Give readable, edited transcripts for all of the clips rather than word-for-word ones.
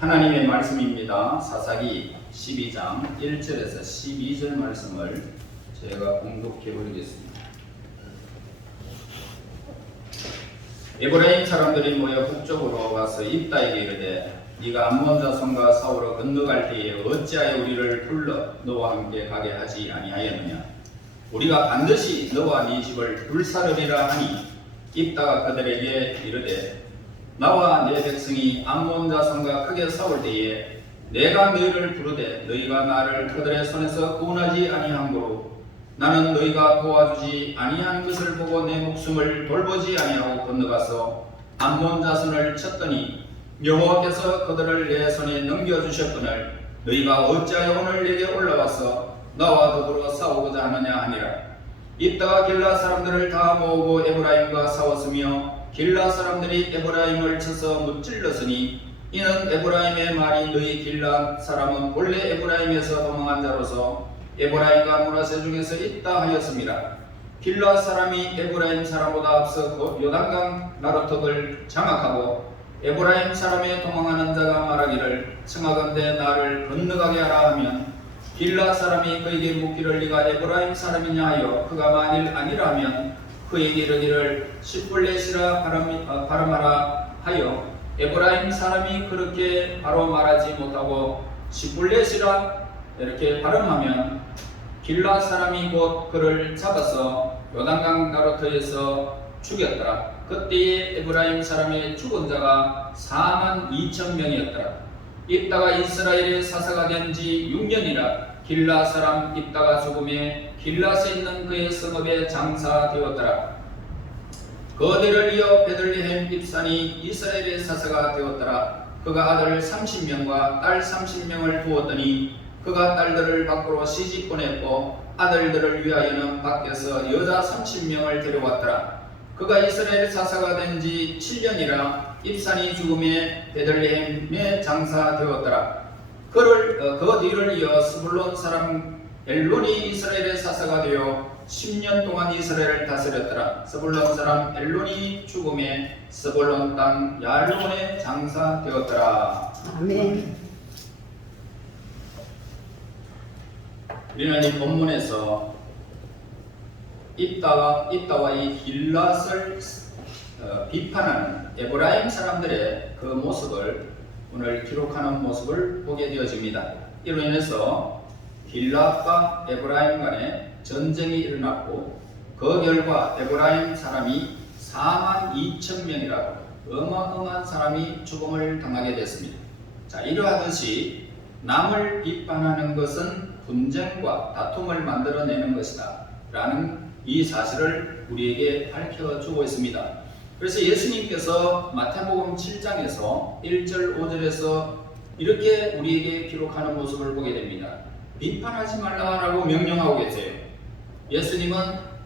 하나님의 말씀입니다. 사사기 12장 1절에서 12절 말씀을 제가 공독해 버리겠습니다. 에브라임 사람들이 모여 북쪽으로 가서 입다에게 이르되 네가 암몬 자손과 싸우러 건너갈 때에 어찌하여 우리를 불러 너와 함께 가게 하지 아니하였느냐. 우리가 반드시 너와 네 집을 불사르리라 하니 입다가 그들에게 이르되 나와 내 백성이 암몬 자손과 크게 싸울 때에 내가 너희를 부르되 너희가 나를 그들의 손에서 구원하지 아니함으로 나는 너희가 도와주지 아니한 것을 보고 내 목숨을 돌보지 아니하고 건너가서 암몬 자손을 쳤더니 여호와께서 그들을 내 손에 넘겨주셨거늘 너희가 어찌하여 오늘 내게 올라와서 나와 더불어 싸우고자 하느냐 하니라. 입다가 길라 사람들을 다 모으고 에브라임과 싸웠으며 길라 사람들이 에브라임을 쳐서 무찔렀으니 이는 에브라임의 말이 너희 길라 사람은 본래 에브라임에서 도망한 자로서 에브라임과 므낫세 중에서 있다 하였습니다. 길라 사람이 에브라임 사람보다 앞서 곧 요단강 나루턱을 장악하고 에브라임 사람의 도망하는 자가 말하기를 청하건대 나를 건너가게 하라 하면 길라 사람이 그에게 묻기를 네가 에브라임 사람이냐 하여 그가 만일 아니라면 그에게 이르기를 시불렛이라 발음하라 하여 에브라임 사람이 그렇게 바로 말하지 못하고 시불렛이라 이렇게 발음하면 길라 사람이 곧 그를 잡아서 요단강 나루터에서 죽였더라. 그때에 에브라임 사람의 죽은 자가 42,000명이었더라. 입다가 이스라엘의 사사가 된 지 6년이라 길라 사람 입다가 죽음에 길라스에 있는 그의 성읍에 장사되었더라. 그들을 이어 베들레헴 입산이 이스라엘의 사사가 되었더라. 그가 아들 30명과 딸 30명을 두었더니 그가 딸들을 밖으로 시집 보냈고 아들들을 위하여는 밖에서 여자 30명을 데려왔더라. 그가 이스라엘 사사가 된 지 7년이라 입산이 죽음에 베들레헴에 장사되었더라. 그 뒤를 이어 스불론 사람 엘론이 이스라엘의 사사가 되어 10년 동안 이스라엘을 다스렸더라. 스불론 사람 엘론이 죽음에 스불론 땅 야알론에 장사되었더라. 아멘. 우리는 이 본문에서 입다와 이 길랏을 비판하는 에브라임 사람들의 그 모습을 오늘 기록하는 모습을 보게 되어집니다. 이로 인해서 길랏과 에브라임 간에 전쟁이 일어났고 그 결과 에브라임 사람이 42,000명이라고 어마어마한 사람이 죽음을 당하게 됐습니다. 자, 이러하듯이 남을 비판하는 것은 분쟁과 다툼을 만들어내는 것이다 라는 이 사실을 우리에게 밝혀주고 있습니다. 그래서 예수님께서 마태복음 7장에서 1절 5절에서 이렇게 우리에게 기록하는 모습을 보게 됩니다. 비판하지 말라라고 명령하고 계세요. 예수님은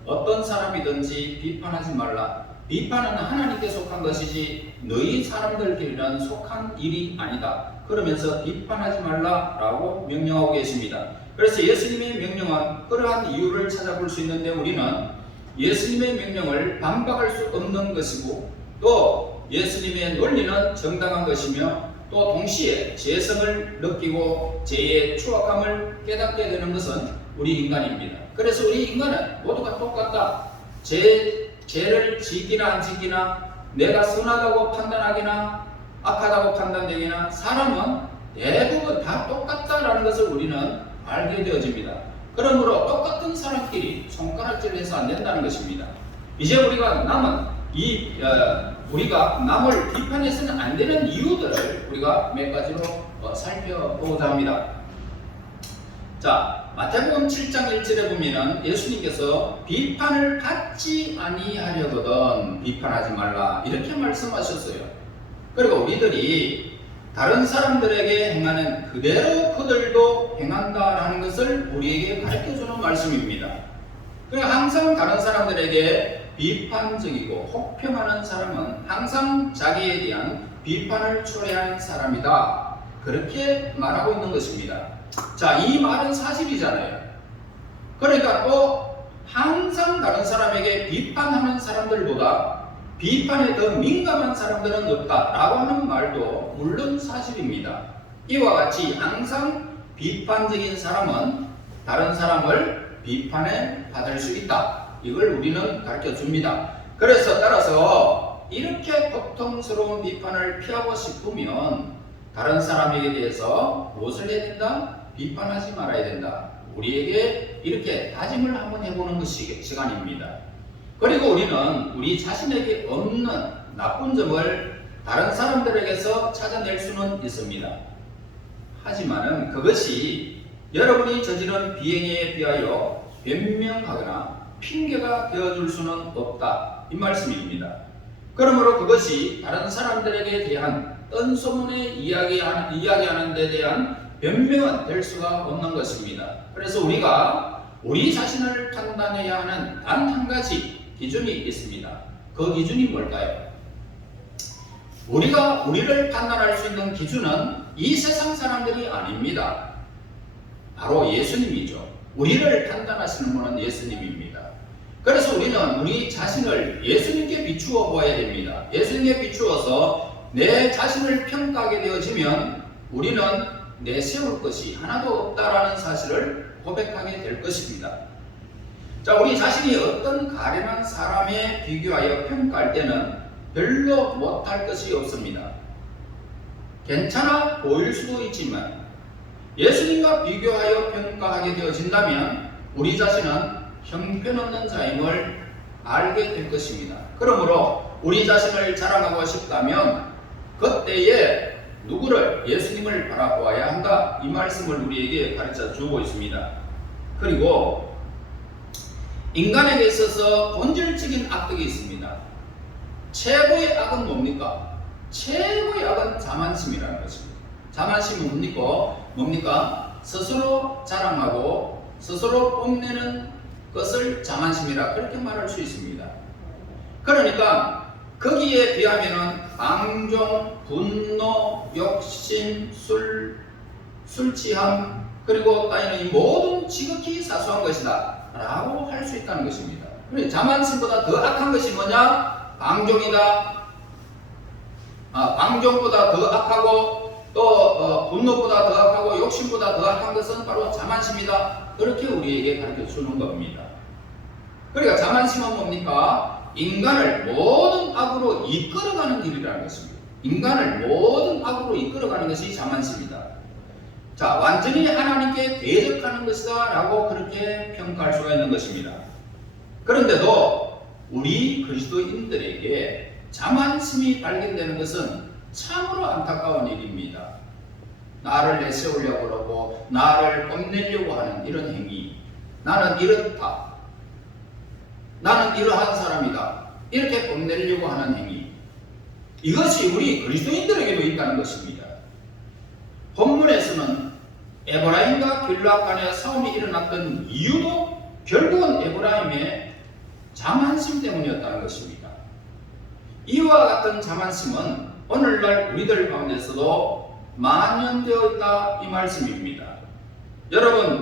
어떤 사람이든지 비판하지 말라. 비판은 하나님께 속한 것이지 너희 사람들끼리는 속한 일이 아니다. 그러면서 비판하지 말라라고 명령하고 계십니다. 그래서 예수님의 명령은 그러한 이유를 찾아볼 수 있는데 우리는 예수님의 명령을 반박할 수 없는 것이고 또 예수님의 논리는 정당한 것이며 또 동시에 죄성을 느끼고 죄의 추악함을 깨닫게 되는 것은 우리 인간입니다. 그래서 우리 인간은 모두가 똑같다. 죄를 지기나 안 지기나 내가 선하다고 판단하기나 악하다고 판단되기나 사람은 대부분 다 똑같다라는 것을 우리는 알게 되어집니다. 그러므로 똑같은 사람끼리 손가락질해서 안 된다는 것입니다. 이제 우리가 남을 비판해서는 안 되는 이유들을 우리가 몇 가지로 살펴보고자 합니다. 자, 마태복음 7장 1절에 보면은 예수님께서 비판을 받지 아니하려거든 비판하지 말라 이렇게 말씀하셨어요. 그리고 우리들이 다른 사람들에게 행하는 그대로 그들도 행한다라는 것을 우리에게 가르쳐주는 말씀입니다. 그러니까 항상 다른 사람들에게 비판적이고 혹평하는 사람은 항상 자기에 대한 비판을 초래하는 사람이다. 그렇게 말하고 있는 것입니다. 자, 이 말은 사실이잖아요. 그러니까 또 항상 다른 사람에게 비판하는 사람들보다 비판에 더 민감한 사람들은 없다라고 하는 말도 물론 사실입니다. 이와 같이 항상 비판적인 사람은 다른 사람을 비판에 받을 수 있다. 이걸 우리는 가르쳐 줍니다. 그래서 따라서 이렇게 고통스러운 비판을 피하고 싶으면 다른 사람에게 대해서 무엇을 해야 된다? 비판하지 말아야 된다. 우리에게 이렇게 다짐을 한번 해보는 것이 시간입니다. 그리고 우리는 우리 자신에게 없는 나쁜 점을 다른 사람들에게서 찾아낼 수는 있습니다. 하지만은 그것이 여러분이 저지른 비행에 비하여 변명하거나 핑계가 되어줄 수는 없다. 이 말씀입니다. 그러므로 그것이 다른 사람들에게 대한 뜬소문에 이야기하는 데 대한 변명은 될 수가 없는 것입니다. 그래서 우리가 우리 자신을 판단해야 하는 단 한 가지 기준이 있습니다. 그 기준이 뭘까요? 우리가 우리를 판단할 수 있는 기준은 이 세상 사람들이 아닙니다. 바로 예수님이죠. 우리를 판단하시는 분은 예수님입니다. 그래서 우리는 우리 자신을 예수님께 비추어 보아야 됩니다. 예수님께 비추어서 내 자신을 평가하게 되어지면 우리는 내세울 것이 하나도 없다라는 사실을 고백하게 될 것입니다. 자, 우리 자신이 어떤 가련한 사람에 비교하여 평가할 때는 별로 못할 것이 없습니다. 괜찮아 보일 수도 있지만 예수님과 비교하여 평가하게 되어진다면 우리 자신은 형편없는 자임을 알게 될 것입니다. 그러므로 우리 자신을 자랑하고 싶다면 그때에 누구를? 예수님을 바라보아야 한다. 이 말씀을 우리에게 가르쳐 주고 있습니다. 그리고 인간에게 있어서 본질적인 악덕이 있습니다. 최고의 악은 뭡니까? 최고의 악은 자만심이라는 것입니다. 자만심은 뭡니까? 스스로 자랑하고 스스로 뽐내는 것을 자만심이라 그렇게 말할 수 있습니다. 그러니까 거기에 비하면은 방종, 분노, 욕심, 술 취함, 그리고 따위는 이 모든 지극히 사소한 것이다 라고 할 수 있다는 것입니다. 자만심보다 더 악한 것이 뭐냐? 방종이다. 방종보다 더 악하고 또 분노보다 더 악하고 욕심보다 더 악한 것은 바로 자만심이다. 그렇게 우리에게 가르쳐 주는 겁니다. 그러니까 자만심은 뭡니까? 인간을 모든 악으로 이끌어가는 길이라는 것입니다. 인간을 모든 악으로 이끌어가는 것이 자만심이다. 자, 완전히 하나님께 대적하는 것이다 라고 그렇게 평가할 수가 있는 것입니다. 그런데도 우리 그리스도인들에게 자만심이 발견되는 것은 참으로 안타까운 일입니다. 나를 내세우려고 그러고 나를 뽐내려고 하는 이런 행위, 나는 이렇다, 나는 이러한 사람이다, 이렇게 뽐내려고 하는 행위, 이것이 우리 그리스도인들에게도 있다는 것입니다. 본문에서는 에브라임과 길르앗 간에 싸움이 일어났던 이유도 결국은 에브라임의 자만심 때문이었다는 것입니다. 이와 같은 자만심은 오늘날 우리들 가운데서도 만연되어 있다 이 말씀입니다. 여러분,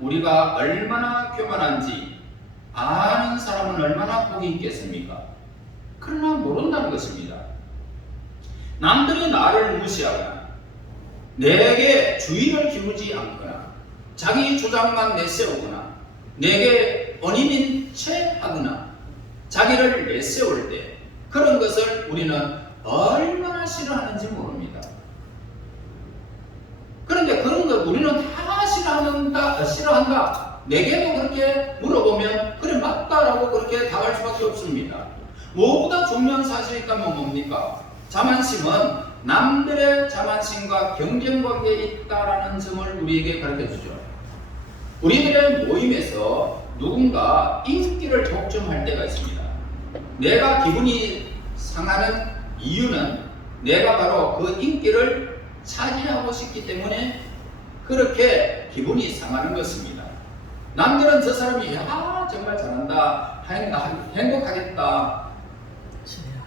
우리가 얼마나 교만한지 아는 사람은 얼마나 복이 있겠습니까? 그러나 모른다는 것입니다. 남들이 나를 무시하거나 내게 주의를 기울이지 않거나 자기 주장만 내세우거나 내게 언인인 채 하거나 자기를 내세울 때 그런 것을 우리는 얼마나 싫어하는지 모릅니다. 그런데 그런 것 우리는 다 싫어한다. 내게도 그렇게 물어보면 그래 맞다라고 그렇게 답할 수밖에 없습니다. 무엇보다 중요한 사실이 있다면 뭡니까? 자만심은 남들의 자만심과 경쟁관계에 있다라는 점을 우리에게 가르쳐주죠. 우리들의 모임에서 누군가 인기를 독점할 때가 있습니다. 내가 기분이 상하는 이유는 내가 바로 그 인기를 차지하고 싶기 때문에 그렇게 기분이 상하는 것입니다. 남들은 저 사람이 정말 잘한다, 행복하겠다,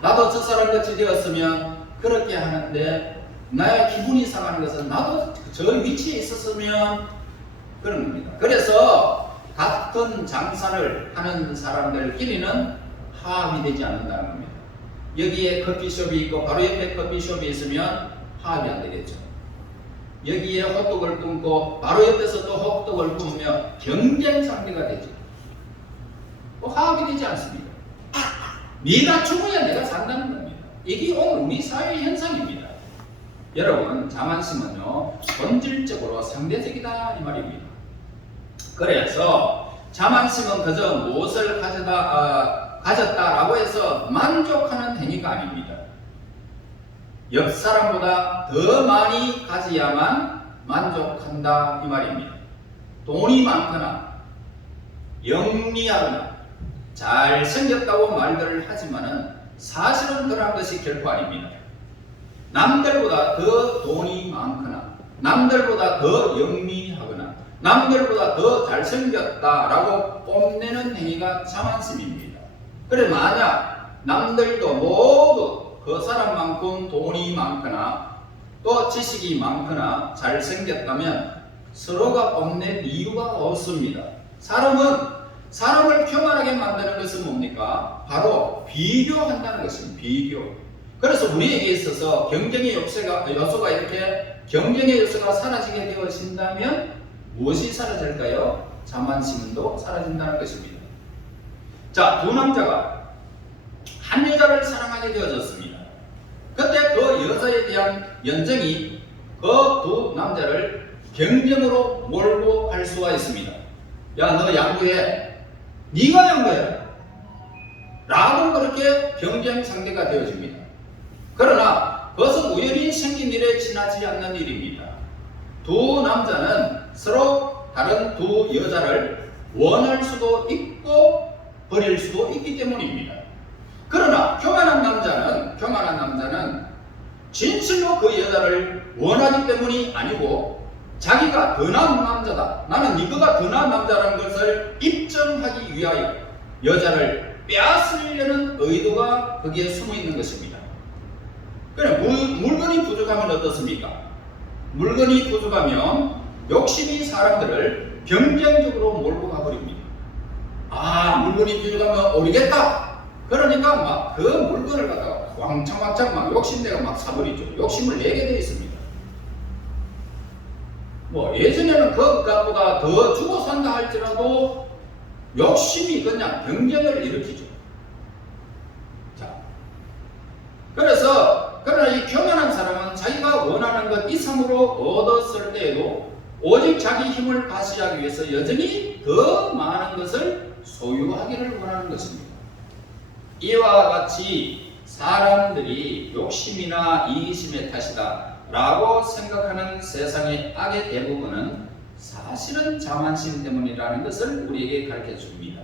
나도 저 사람 같이 되었으면 그렇게 하는데 나의 기분이 상하는 것은 나도 저 위치에 있었으면 그런 겁니다. 그래서 같은 장사를 하는 사람들끼리는 화합이 되지 않는다는 겁니다. 여기에 커피숍이 있고 바로 옆에 커피숍이 있으면 화합이 안 되겠죠. 여기에 호떡을 끊고 바로 옆에서 또 호떡을 끊으면 경쟁 상대가 되죠. 화합이 되지 않습니다. 네가 죽어야 내가 산다는 겁니다. 이게 오늘 우리 사회의 현상입니다. 여러분, 자만심은요 본질적으로 상대적이다 이 말입니다. 그래서 자만심은 그저 무엇을 가졌다라고 해서 만족하는 행위가 아닙니다. 옆 사람보다 더 많이 가져야만 만족한다 이 말입니다. 돈이 많거나 영리하거나 잘생겼다고 말들을 하지만은 사실은 그러한 것이 결코 아닙니다. 남들보다 더 돈이 많거나 남들보다 더 영리하거나 남들보다 더 잘생겼다라고 뽐내는 행위가 자만심입니다. 그래 만약 남들도 모두 그 사람만큼 돈이 많거나 또 지식이 많거나 잘생겼다면 서로가 뽐낼 이유가 없습니다. 사람을 교만하게 만드는 것은 뭡니까? 바로 비교한다는 것입니다. 비교. 그래서 우리에게 있어서 경쟁의 요소가 이렇게 경쟁의 요소가 사라지게 되어진다면 무엇이 사라질까요? 자만심도 사라진다는 것입니다. 자, 두 남자가 한 여자를 사랑하게 되어졌습니다. 그때 그 여자에 대한 연정이 그 두 남자를 경쟁으로 몰고 갈 수가 있습니다. 야, 너 양보해. 네가 양보해. 라고 그렇게 경쟁 상대가 되어집니다. 그러나 그것은 우연히 생긴 일에 지나지 않는 일입니다. 두 남자는 서로 다른 두 여자를 원할 수도 있고 버릴 수도 있기 때문입니다. 그러나 교만한 남자는 진실로 그 여자를 원하기 때문이 아니고 자기가 더 나은 남자다, 나는 이거가 더 나은 남자라는 것을 입증하기 위하여 여자를 빼앗으려는 의도가 거기에 숨어 있는 것입니다. 그래, 물건이 부족하면 어떻습니까? 물건이 부족하면 욕심이 사람들을 경쟁적으로 몰고 가버립니다. 물건이 부족하면 오르겠다. 그러니까 막 그 물건을 갖다가 왕창 막 욕심내가 막 사버리죠. 욕심을 내게 되어 있습니다. 예전에는 그것보다 더 주고 산다 할지라도 욕심이 그냥 경쟁을 일으키죠. 자, 그러나 이 교만한 사람은 자기가 원하는 것 이상으로 얻었을 때에도 오직 자기 힘을 과시하기 위해서 여전히 더 많은 것을 소유하기를 원하는 것입니다. 이와 같이 사람들이 욕심이나 이기심의 탓이다 라고 생각하는 세상의 악의 대부분은 사실은 자만심 때문이라는 것을 우리에게 가르쳐 줍니다.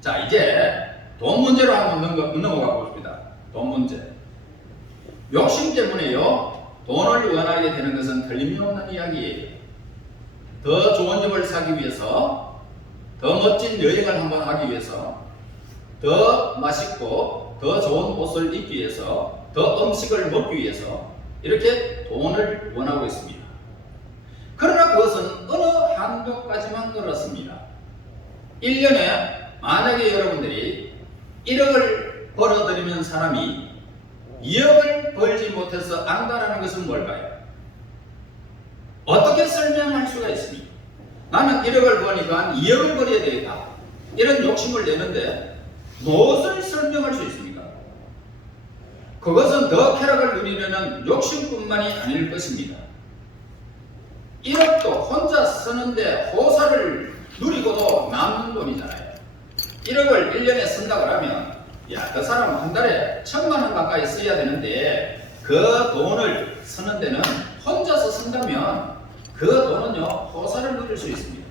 자, 이제 돈 문제로 한번 넘어가 봅시다. 돈 문제. 욕심 때문에요, 돈을 원하게 되는 것은 틀림없는 이야기예요. 더 좋은 집을 사기 위해서, 더 멋진 여행을 한번 하기 위해서, 더 맛있고 더 좋은 옷을 입기 위해서, 더 음식을 먹기 위해서 이렇게 돈을 원하고 있습니다. 그러나 그것은 어느 한도까지만 그렇습니다. 1년에 만약에 여러분들이 1억을 벌어들이는 사람이 2억을 벌지 못해서 안다라는 것은 뭘까요? 어떻게 설명할 수가 있습니까? 나는 1억을 버니까 2억을 벌어야 되겠다, 이런 욕심을 내는데 무엇을 설명할 수 있습니까? 그것은 더 쾌락을 누리려는 욕심뿐만이 아닐 것입니다. 1억도 혼자 쓰는데 호사를 누리고도 남는 돈이잖아요. 1억을 1년에 쓴다고 하면 그 사람은 한 달에 1,000만 원 가까이 써야 되는데 그 돈을 쓰는 데는 혼자서 쓴다면 그 돈은요 호사를 누릴 수 있습니다.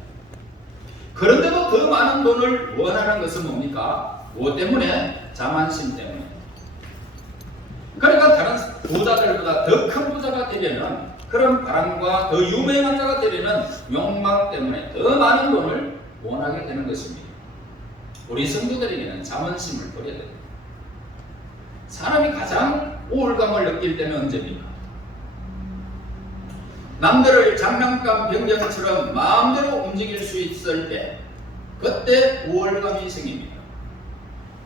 그런데도 더 많은 돈을 원하는 것은 뭡니까? 무엇 때문에? 자만심 때문에. 그러니까 다른 부자들보다 더 큰 부자가 되려는 그런 바람과 더 유명한 자가 되려는 욕망 때문에 더 많은 돈을 원하게 되는 것입니다. 우리 성도들에게는 자만심을 버려야 됩니다. 사람이 가장 우울감을 느낄 때는 언제입니까? 남들을 장난감 병정처럼 마음대로 움직일 수 있을 때, 그때 우월감이 생깁니다.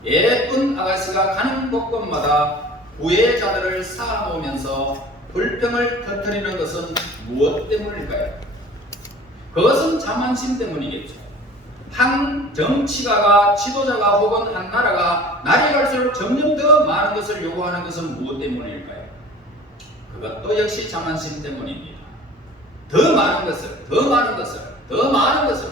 예쁜 아가씨가 가는 곳곳마다 부혜자들을 쌓아놓으면서 불평을 터뜨리는 것은 무엇 때문일까요? 그것은 자만심 때문이겠죠. 한 정치가가, 지도자가 혹은 한 나라가 날이 갈수록 점점 더 많은 것을 요구하는 것은 무엇 때문일까요? 그것도 역시 자만심 때문입니다. 더 많은 것을, 더 많은 것을, 더 많은 것을.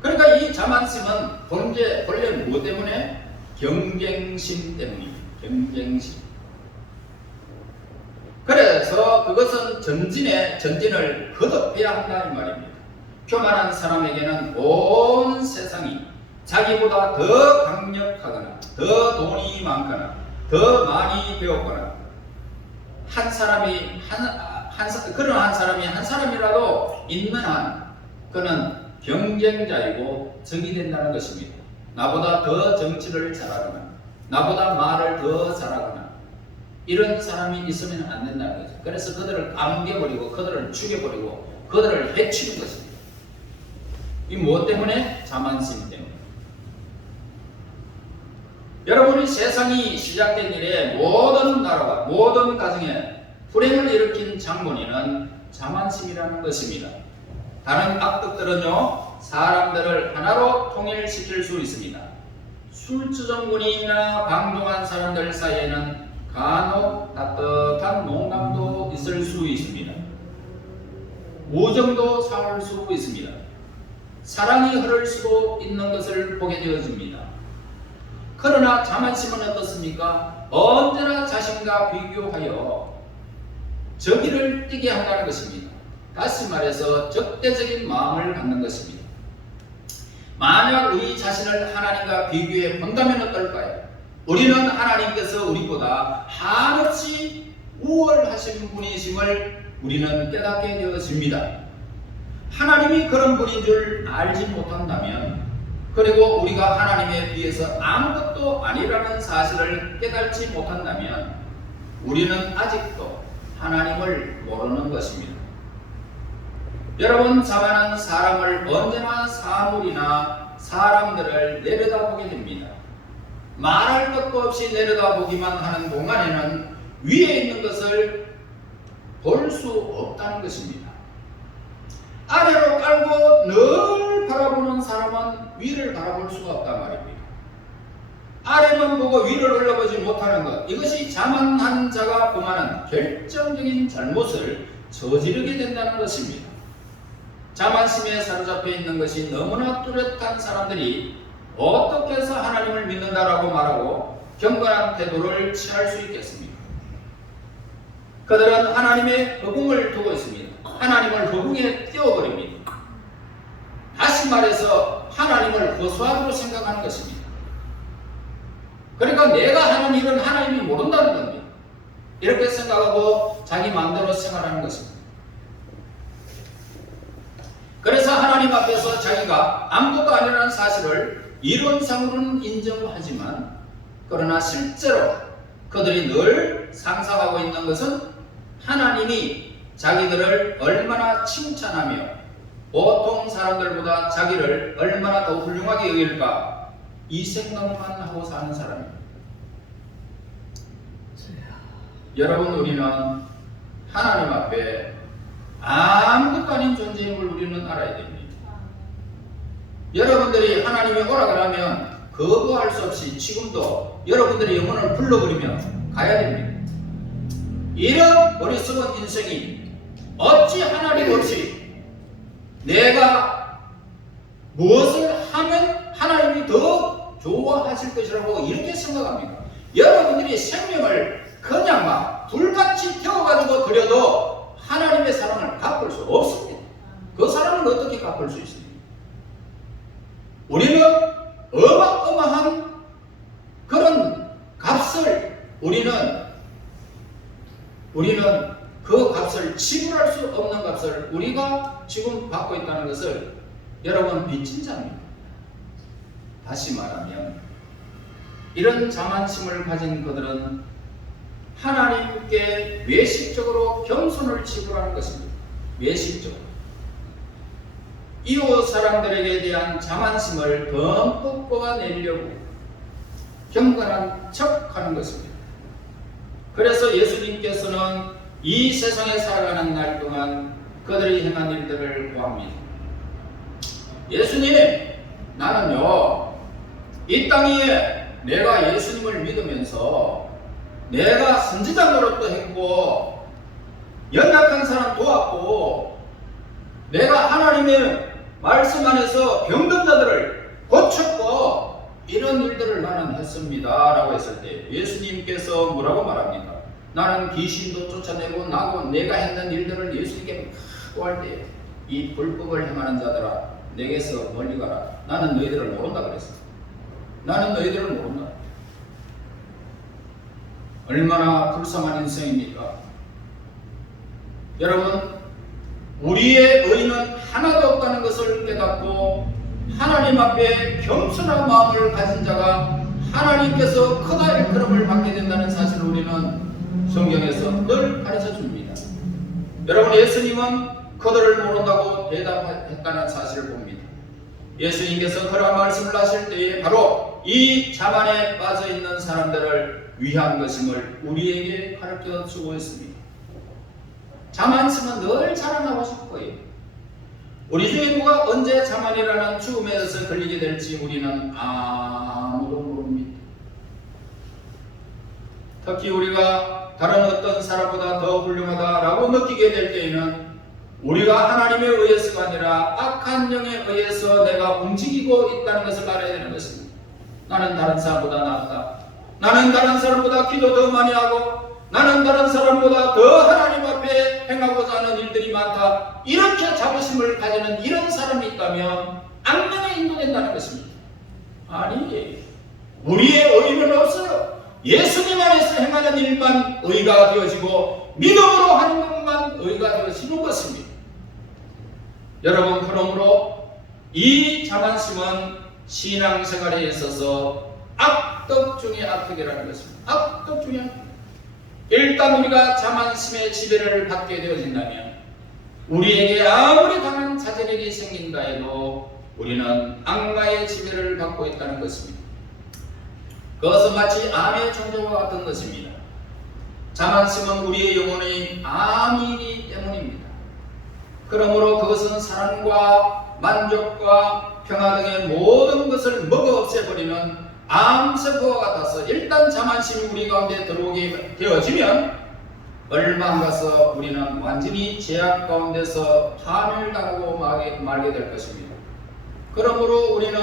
그러니까 이 자만심은 본래 무엇 때문에? 경쟁심 때문입니다. 경쟁심. 그래서 그것은 전진을 거듭해야 한다 이 말입니다. 교만한 사람에게는 온 세상이 자기보다 더 강력하거나 더 돈이 많거나 더 많이 배웠거나 그런 한 사람이 한 사람이라도 있는 한 그는 경쟁자이고 적이 된다는 것입니다. 나보다 더 정치를 잘하거나 나보다 말을 더 잘하거나 이런 사람이 있으면 안 된다는 거죠. 그래서 그들을 까먹여버리고 그들을 죽여버리고 그들을 해치는 것입니다. 이 무엇 때문에? 자만심 때문에. 여러분이 세상이 시작된 이래 모든 나라와 모든 가정에 불행을 일으킨 장본인은 자만심이라는 것입니다. 다른 악덕들은요, 사람들을 하나로 통일시킬 수 있습니다. 술주정군이나 방종한 사람들 사이에는 간혹 따뜻한 농감도 있을 수 있습니다. 우정도 쌓을 수 있습니다. 사랑이 흐를 수도 있는 것을 보게 되어집니다. 그러나 자만심은 어떻습니까? 언제나 자신과 비교하여 저기를 뛰게 한다는 것입니다. 다시 말해서 적대적인 마음을 갖는 것입니다. 만약 우리 자신을 하나님과 비교해 본다면 어떨까요? 우리는 하나님께서 우리보다 한없이 우월하신 분이심을 우리는 깨닫게 되어집니다. 하나님이 그런 분인 줄 알지 못한다면, 그리고 우리가 하나님에 비해서 아무것도 아니라는 사실을 깨닫지 못한다면 우리는 아직도 하나님을 모르는 것입니다. 여러분, 자만한 사람을 언제나 사물이나 사람들을 내려다보게 됩니다. 말할 것도 없이 내려다보기만 하는 동안에는 위에 있는 것을 볼 수 없다는 것입니다. 아래로 깔고 늘 바라보는 사람은 위를 바라볼 수가 없단 말입니다. 아래만 보고 위를 올려보지 못하는 것, 이것이 자만한 자가 범하는 결정적인 잘못을 저지르게 된다는 것입니다. 자만심에 사로잡혀 있는 것이 너무나 뚜렷한 사람들이 어떻게 해서 하나님을 믿는다라고 말하고 경건한 태도를 취할 수 있겠습니까? 그들은 하나님의 허공을 두고 있습니다. 하나님을 허공에 띄워버립니다. 다시 말해서 하나님을 허수아비로 생각하는 것입니다. 그러니까 내가 하는 일은 하나님이 모른다는 겁니다. 이렇게 생각하고 자기 마음대로 생활하는 것입니다. 그래서 하나님 앞에서 자기가 아무것도 아니라는 사실을 이론상으로는 인정하지만, 그러나 실제로 그들이 늘 상상하고 있는 것은 하나님이 자기들을 얼마나 칭찬하며 보통 사람들보다 자기를 얼마나 더 훌륭하게 여길까, 이 생각만 하고 사는 사람입니다. 여러분, 우리는 하나님 앞에 아무것도 아닌 존재인 걸 우리는 알아야 됩니다. 여러분들이 하나님이 오라 그러면 거부할 수 없이 지금도 여러분들의 영혼을 불러버리면 가야 됩니다. 이런 어리석은 인생이 어찌 하나님 없이 내가 무엇을 하면 하나님이 더 좋아하실 것이라고 이렇게 생각합니까? 여러분들이 생명을 그냥 막 불같이 태워가지고 드려도 하나님의 사랑을 갚을 수 없습니다. 그 사랑을 어떻게 갚을 수 있습니까? 우리는 어마어마한 그런 값을 우리는 그 값을 지불할 수 없는 값을 우리가 지금 받고 있다는 것을 여러분 빚진 자입니다. 다시 말하면 이런 자만심을 가진 그들은 하나님께 외식적으로 겸손을 지불하는 것입니다. 외식적으로. 이웃 사람들에게 대한 자만심을 덤뿍 뽑아내려고 경건한 척 하는 것입니다. 그래서 예수님께서는 이 세상에 살아가는 날 동안 그들이 행한 일들을 보합니다. 예수님, 나는요, 이 땅에 내가 예수님을 믿으면서 내가 선지자 노릇도 했고 연약한 사람 도왔고 내가 하나님의 말씀 안에서 병든 자들을 고쳤고 이런 일들을 나는 했습니다 라고 했을 때 예수님께서 뭐라고 말합니까? 나는 귀신도 쫓아내고 나고 내가 했는 일들을 예수님께 구할 때 이 불법을 행하는 자들아 내게서 멀리 가라. 나는 너희들을 모른다 그랬어. 나는 너희들을 모른다. 얼마나 불쌍한 인생입니까? 여러분, 우리의 의는 하나도 없다는 것을 깨닫고 하나님 앞에 겸손한 마음을 가진 자가 하나님께서 크다 일컬음을 받게 된다는 사실을 우리는 성경에서 늘 가르쳐 줍니다. 여러분, 예수님은 그들을 모른다고 대답했다는 사실을 봅니다. 예수님께서 그러한 말씀을 하실 때에 바로 이 자만에 빠져 있는 사람들을 위한 것임을 우리에게 가르쳐 주고 있습니다. 자만심은 늘 자랑하고 싶어요. 우리 중에 누가 언제 자만이라는 죽음에서 걸리게 될지 우리는 아무도 모릅니다. 특히 우리가 다른 어떤 사람보다 더 훌륭하다라고 느끼게 될 때에는 우리가 하나님에 의해서가 아니라 악한 영에 의해서 내가 움직이고 있다는 것을 알아야 되는 것입니다. 나는 다른 사람보다 낫다. 나는 다른 사람보다 기도 더 많이 하고 나는 다른 사람보다 더 하나님 앞에 행하고자 하는 일들이 많다. 이렇게 자부심을 가지는 이런 사람이 있다면 악령에 인도된다는 것입니다. 아니, 우리의 의는 없어요. 예수님 안에서 행하는 일만 의가 되어지고 믿음으로 하는 것만 의가 되어지는 것입니다. 여러분, 그러므로 이 자만심은 신앙생활에 있어서 악덕 중의 악덕이라는 것입니다. 악덕 중의 악덕. 일단 우리가 자만심의 지배를 받게 되어진다면 우리에게 아무리 강한 자제력이 생긴다 해도 우리는 악마의 지배를 받고 있다는 것입니다. 그것은 마치 암의 종교와 같은 것입니다. 자만심은 우리의 영혼의 암이기 때문입니다. 그러므로 그것은 사랑과 만족과 평화 등의 모든 것을 먹어 없애버리는 암세포와 같아서 일단 자만심이 우리 가운데 들어오게 되어지면 얼마 안 가서 우리는 완전히 죄악 가운데서 파멸당하고 말게 될 것입니다. 그러므로 우리는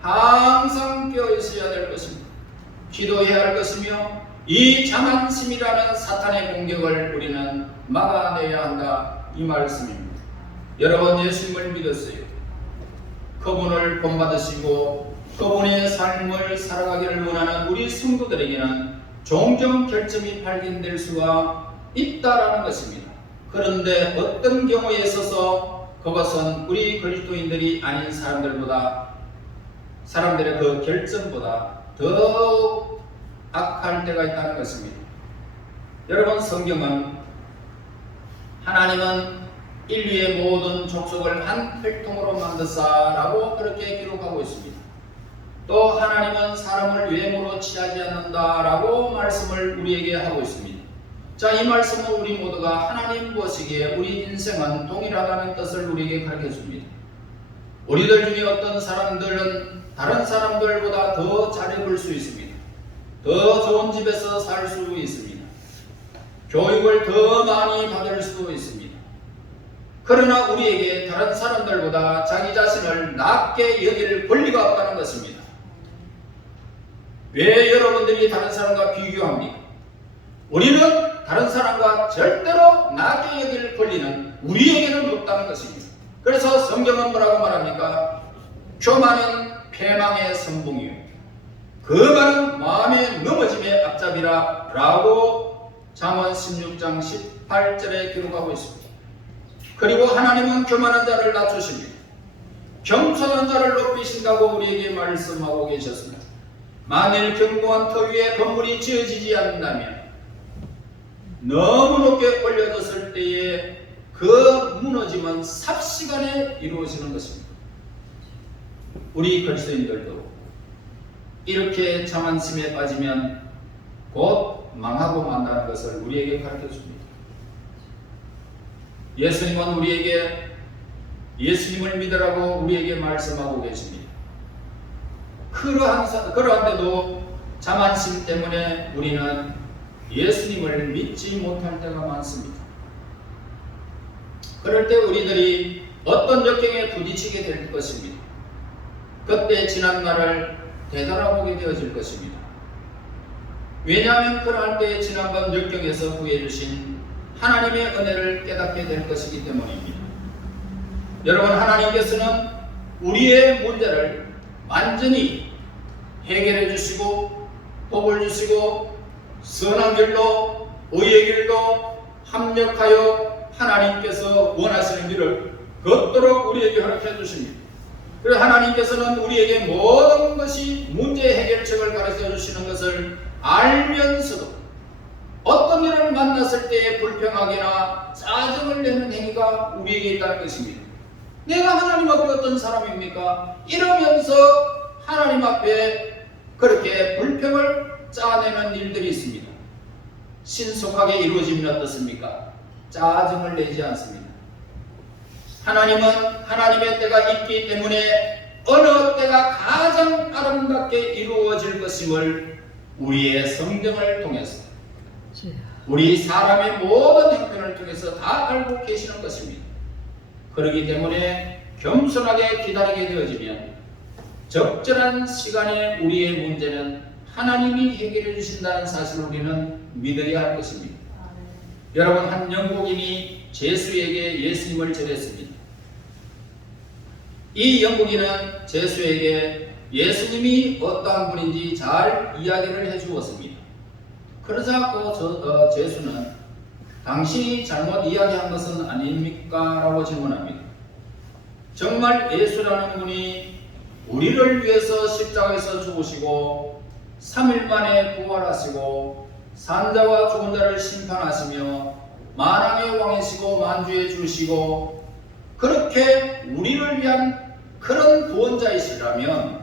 항상 깨어 있어야 될 것입니다. 기도해야 할 것이며 이 자만심이라는 사탄의 공격을 우리는 막아내야 한다, 이 말씀입니다. 여러분, 예수님을 믿었어요. 그분을 본받으시고 그분의 삶을 살아가기를 원하는 우리 성도들에게는 종종 결점이 발견될 수가 있다라는 것입니다. 그런데 어떤 경우에 있어서 그것은 우리 그리스도인들이 아닌 사람들의 그 결점보다 더 악할 때가 있다는 것입니다. 여러분, 성경은 하나님은 인류의 모든 족속을 한 혈통으로 만드사라고 그렇게 기록하고 있습니다. 또 하나님은 사람을 외모로 취하지 않는다라고 말씀을 우리에게 하고 있습니다. 자, 이 말씀은 우리 모두가 하나님 보시기에 우리 인생은 동일하다는 뜻을 우리에게 가르쳐 줍니다. 우리들 중에 어떤 사람들은 다른 사람들보다 더 잘 입을 수 있습니다. 더 좋은 집에서 살 수 있습니다. 교육을 더 많이 받을 수도 있습니다. 그러나 우리에게 다른 사람들보다 자기 자신을 낮게 여길 권리가 없다는 것입니다. 왜 여러분들이 다른 사람과 비교합니까? 우리는 다른 사람과 절대로 낮게 여길 권리는 우리에게는 없다는 것입니다. 그래서 성경은 뭐라고 말합니까? 교만은 패망의 선봉이요, 거만은 마음의 넘어짐의 앞잡이라 라고 잠언 16장 18절에 기록하고 있습니다. 그리고 하나님은 교만한 자를 낮추십니다. 겸손한 자를 높이신다고 우리에게 말씀하고 계셨습니다. 만일 견고한 터 위에 건물이 지어지지 않는다면 너무 높게 올려졌을 때에 그 무너짐은 삽시간에 이루어지는 것입니다. 우리 그리스도인들도 이렇게 자만심에 빠지면 곧 망하고 만다는 것을 우리에게 가르쳐 줍니다. 예수님은 우리에게 예수님을 믿으라고 우리에게 말씀하고 계십니다. 그러한데도 자만심 때문에 우리는 예수님을 믿지 못할 때가 많습니다. 그럴 때 우리들이 어떤 역경에 부딪히게 될 것입니다. 그때 지난 날을 되돌아보게 되어질 것입니다. 왜냐하면 그러할 때 지난번 역경에서 구해주신 하나님의 은혜를 깨닫게 될 것이기 때문입니다. 여러분, 하나님께서는 우리의 문제를 완전히 해결해 주시고 복을 주시고 선한 길로 의의 길로 합력하여 하나님께서 원하시는 길을 걷도록 우리에게 허락해 주십니다. 그래서 하나님께서는 우리에게 모든 것이 문제 해결책을 가르쳐 주시는 것을 알면서도 어떤 일을 만났을 때에 불평하거나 짜증을 내는 행위가 우리에게 있다는 것입니다. 내가 하나님 앞에 어떤 사람입니까? 이러면서 하나님 앞에 그렇게 불평을 짜내는 일들이 있습니다. 신속하게 이루어지면 어떻습니까? 짜증을 내지 않습니다. 하나님은 하나님의 때가 있기 때문에 어느 때가 가장 아름답게 이루어질 것임을 우리의 성경을 통해서, 우리 사람의 모든 형편을 통해서 다 알고 계시는 것입니다. 그렇기 때문에 겸손하게 기다리게 되어지면 적절한 시간에 우리의 문제는 하나님이 해결해 주신다는 사실을 우리는 믿어야 할 것입니다. 여러분, 한 영국인이 제수에게 예수님을 전했습니다. 이 영국인은 제수에게 예수님이 어떠한 분인지 잘 이야기를 해주었습니다. 그러자 그 제수는 당신이 잘못 이야기한 것은 아닙니까? 라고 질문합니다. 정말 예수라는 분이 우리를 위해서 십자가에서 죽으시고 3일 만에 부활하시고 산자와 죽은 자를 심판하시며 만왕의 왕이시고 만주의 주시고 그렇게 우리를 위한 그런 구원자이시라면,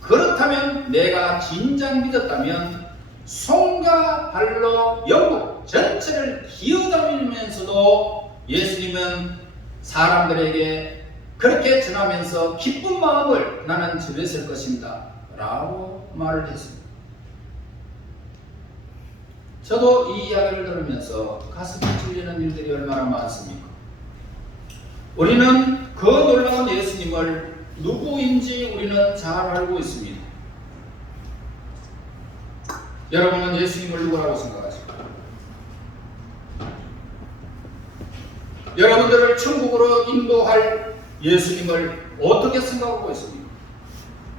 그렇다면 내가 진작 믿었다면 손과 발로 영국 전체를 기어다니면서도 예수님은 사람들에게 그렇게 전하면서 기쁜 마음을 나는 전했을 것입니다 라고 말을 했습니다. 저도 이 이야기를 들으면서 가슴이 찔리는 일들이 얼마나 많습니까? 우리는 그 놀라운 예수님을 누구인지 우리는 잘 알고 있습니다. 여러분은 예수님을 누구라고 생각하십니까? 여러분들을 천국으로 인도할 예수님을 어떻게 생각하고 있습니까?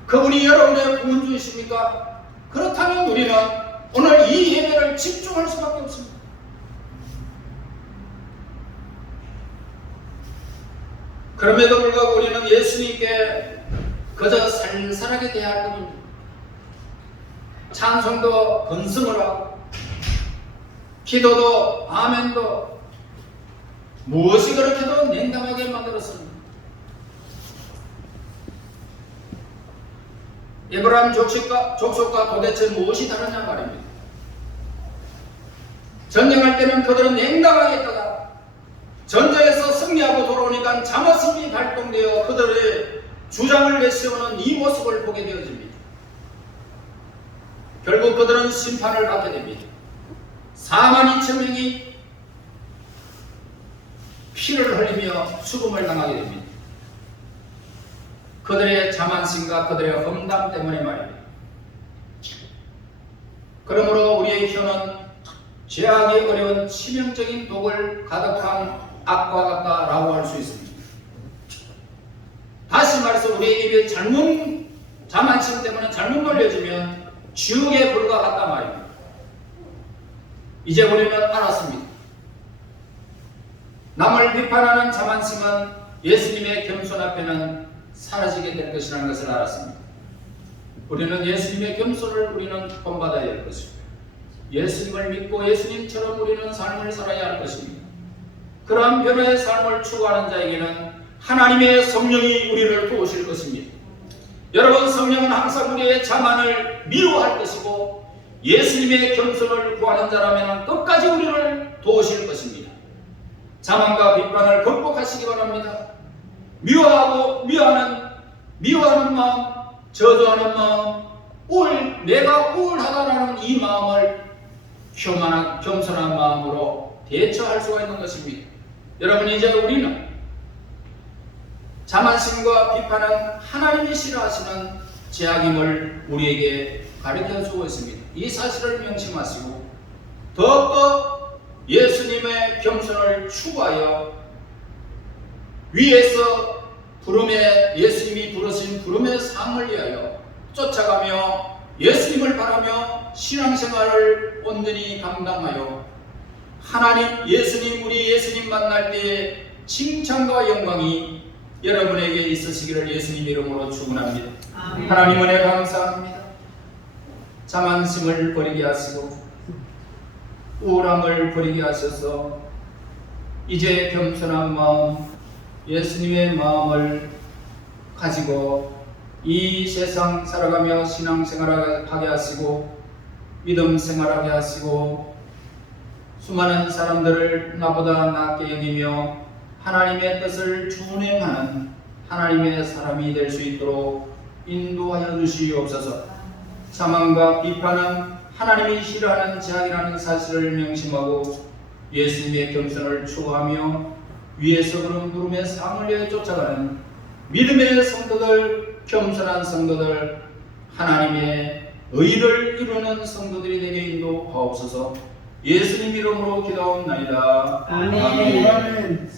그분이 여러분의 구원주이십니까? 그렇다면 우리는 오늘 이 예배를 집중할 수밖에 없습니다. 그럼에도 불구하고 우리는 예수님께 그저 살살하게 대할 뿐입니다. 찬송도 건성을 하고 기도도 아멘도 무엇이 그렇게도 냉담하게 만들었습니다. 에브라임 족속과 도대체 무엇이 다르냐 말입니다. 전쟁할 때는 그들은 냉담하게 했다가 전쟁에서 승리하고 돌아오니까 자만심이 발동되어 그들의 주장을 내세우는 이 모습을 보게 되어집니다. 결국 그들은 심판을 받게 됩니다. 42,000명이 피를 흘리며 죽음을 당하게 됩니다. 그들의 자만심과 그들의 험담 때문에 말입니다. 그러므로 우리의 혀는 죄악이 어려운 치명적인 독을 가득한 악과 같다라고 할 수 있습니다. 다시 말해서 우리의 입에 잘못 자만심 때문에 잘못 놀려지면 지옥에 불과하단 말입니다. 이제 우리는 알았습니다. 남을 비판하는 자만심은 예수님의 겸손 앞에는 사라지게 될 것이라는 것을 알았습니다. 우리는 예수님의 겸손을 우리는 본받아야 할 것입니다. 예수님을 믿고 예수님처럼 우리는 삶을 살아야 할 것입니다. 그러한 변화의 삶을 추구하는 자에게는 하나님의 성령이 우리를 도우실 것입니다. 여러분, 성령은 항상 우리의 자만을 미워할 것이고 예수님의 겸손을 구하는 자라면 끝까지 우리를 도우실 것입니다. 자만과 비판을 극복하시기 바랍니다. 미워하는 마음, 저주하는 마음, 내가 우울하다라는 이 마음을 겸손한 마음으로 대처할 수가 있는 것입니다. 여러분, 이제 우리는 자만심과 비판은 하나님이 싫어하시는 죄악임을 우리에게 가르쳐 주고 있습니다. 이 사실을 명심하시고 더욱더 예수님의 겸손을 추구하여 위에서 예수님이 부르신 부름의 상을 위하여 쫓아가며 예수님을 바라며 신앙생활을 온전히 감당하여 우리 예수님 만날 때의 칭찬과 영광이 여러분에게 있으시기를 예수님 이름으로 축원합니다. 하나님 은혜 감사합니다. 자만심을 버리게 하시고 우울함을 버리게 하셔서 이제 겸손한 마음, 예수님의 마음을 가지고 이 세상 살아가며 신앙생활을 하게 하시고 믿음 생활하게 하시고 수많은 사람들을 나보다 낫게 여기며 하나님의 뜻을 준행하는 하나님의 사람이 될 수 있도록 인도하여 주시옵소서. 자만과 비판은 하나님이 싫어하는 죄악이라는 사실을 명심하고 예수님의 겸손을 추구하며 위에서 그런 부름의 상을 위해 쫓아가는 믿음의 성도들, 겸손한 성도들, 하나님의 의를 이루는 성도들이 되게 인도하옵소서. 예수님 이름으로 기도하옵나이다. 아멘.